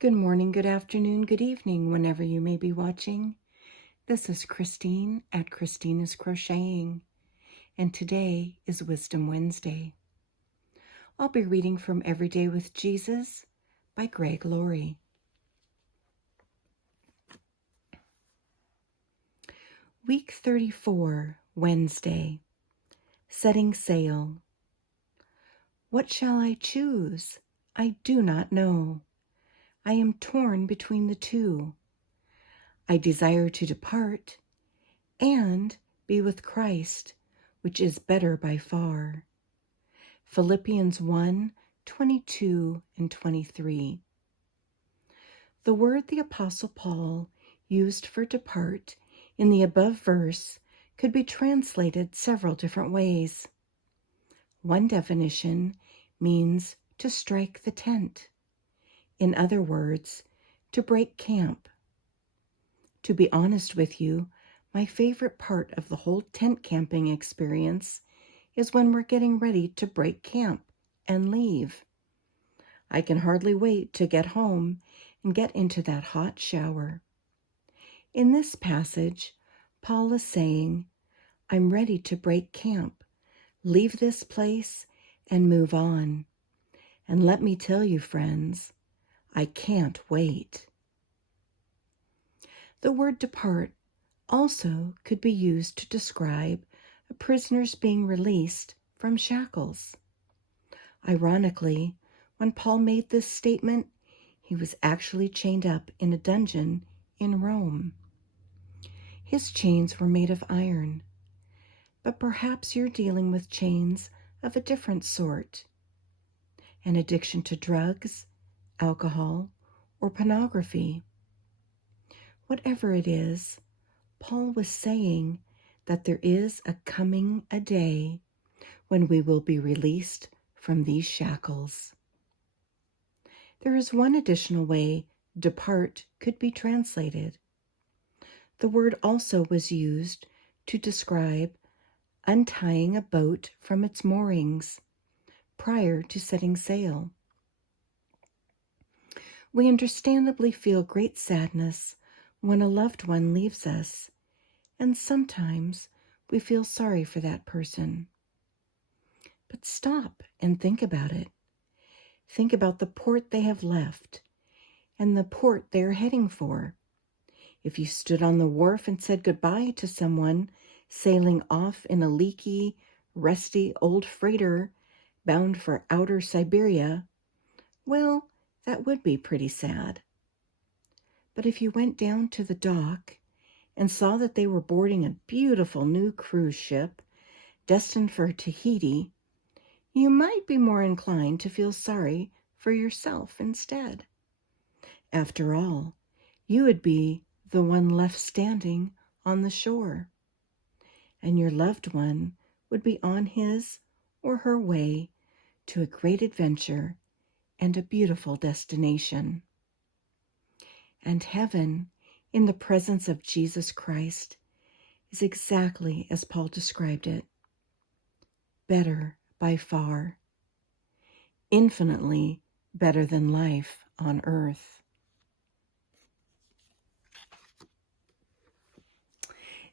Good morning, good afternoon, good evening, whenever you may be watching. This is Christine at Christina's Crocheting, and today is Wisdom Wednesday. I'll be reading from Every Day with Jesus by Greg Laurie. Week 34, Wednesday. Setting Sail. What shall I choose? I do not know. I am torn between the two. I desire to depart and be with Christ, which is better by far. Philippians 1:22 and 23. The word the Apostle Paul used for depart in the above verse could be translated several different ways. One definition means to strike the tent. In other words, to break camp. To be honest with you, my favorite part of the whole tent camping experience is when we're getting ready to break camp and leave. I can hardly wait to get home and get into that hot shower. In this passage, Paul is saying, I'm ready to break camp, leave this place, and move on. And let me tell you, friends, I can't wait. The word depart also could be used to describe a prisoner's being released from shackles. Ironically, when Paul made this statement, he was actually chained up in a dungeon in Rome. His chains were made of iron, but perhaps you're dealing with chains of a different sort. An addiction to drugs, alcohol, or pornography. Whatever it is, Paul was saying that there is coming a day when we will be released from these shackles. There is one additional way depart could be translated. The word also was used to describe untying a boat from its moorings prior to setting sail. We understandably feel great sadness when a loved one leaves us, and sometimes we feel sorry for that person. But stop and think about it. Think about the port they have left and the port they are heading for. If you stood on the wharf and said goodbye to someone sailing off in a leaky, rusty old freighter bound for outer Siberia, well, that would be pretty sad. But if you went down to the dock and saw that they were boarding a beautiful new cruise ship destined for Tahiti, you might be more inclined to feel sorry for yourself instead. After all, you would be the one left standing on the shore, and your loved one would be on his or her way to a great adventure and a beautiful destination. And heaven, in the presence of Jesus Christ, is exactly as Paul described it. Better by far. Infinitely better than life on earth.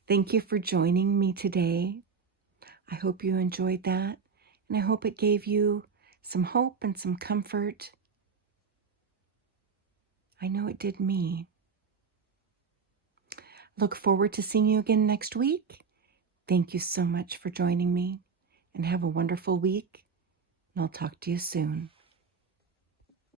Thank you for joining me today. I hope you enjoyed that, and I hope it gave you some hope and some comfort. I know it did me. Look forward to seeing you again next week. Thank you so much for joining me, and have a wonderful week, and I'll talk to you soon.